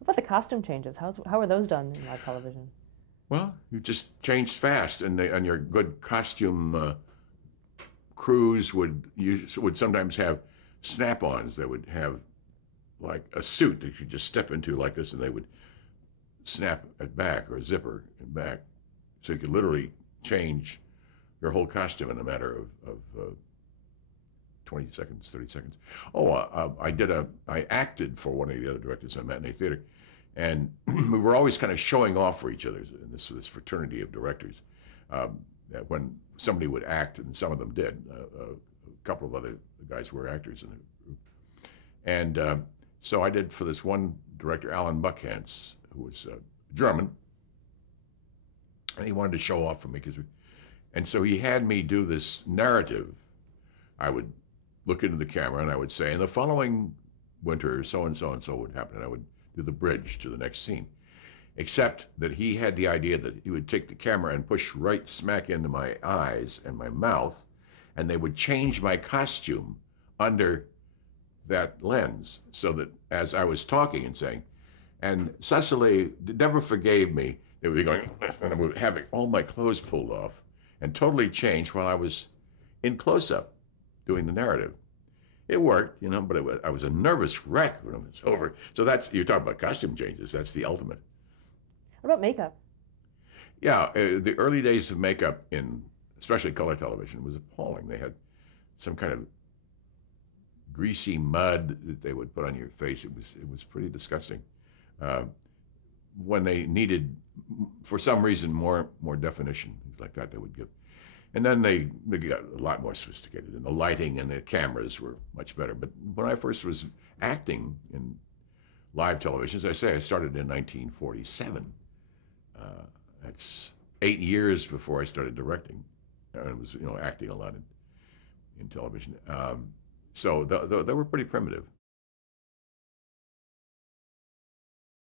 What about the costume changes? How are those done in live television? Well, you just changed fast, and your good costume crews would sometimes have snap-ons. They would have like a suit that you just step into like this, and they would snap it back or zipper it back, so you could literally change your whole costume in a matter of 20 seconds, 30 seconds. Oh, I acted for one of the other directors on Matinee Theater, and we were always kind of showing off for each other in this fraternity of directors. When somebody would act, and some of them did, a couple of other guys were actors in the group. And so I did for this one director, Alan Buckhantz, who was German, and he wanted to show off for me, and so he had me do this narrative. I would look into the camera and I would say, in the following winter, so and so and so would happen, and I would do the bridge to the next scene. Except that he had the idea that he would take the camera and push right smack into my eyes and my mouth, and they would change my costume under that lens, so that as I was talking and saying, and Cecily never forgave me, they would be going, and I would have all my clothes pulled off and totally changed while I was in close-up doing the narrative. It worked, but I was a nervous wreck when it was over. So you're talking about costume changes, that's the ultimate. What about makeup? Yeah, the early days of makeup in especially color television was appalling. They had some kind of greasy mud that they would put on your face. It was pretty disgusting. When they needed, for some reason, more definition, things like that, they would give. And then they got a lot more sophisticated, and the lighting and the cameras were much better. But when I first was acting in live television, as I say, I started in 1947. That's 8 years before I started directing. I was, acting a lot in television. So they were pretty primitive.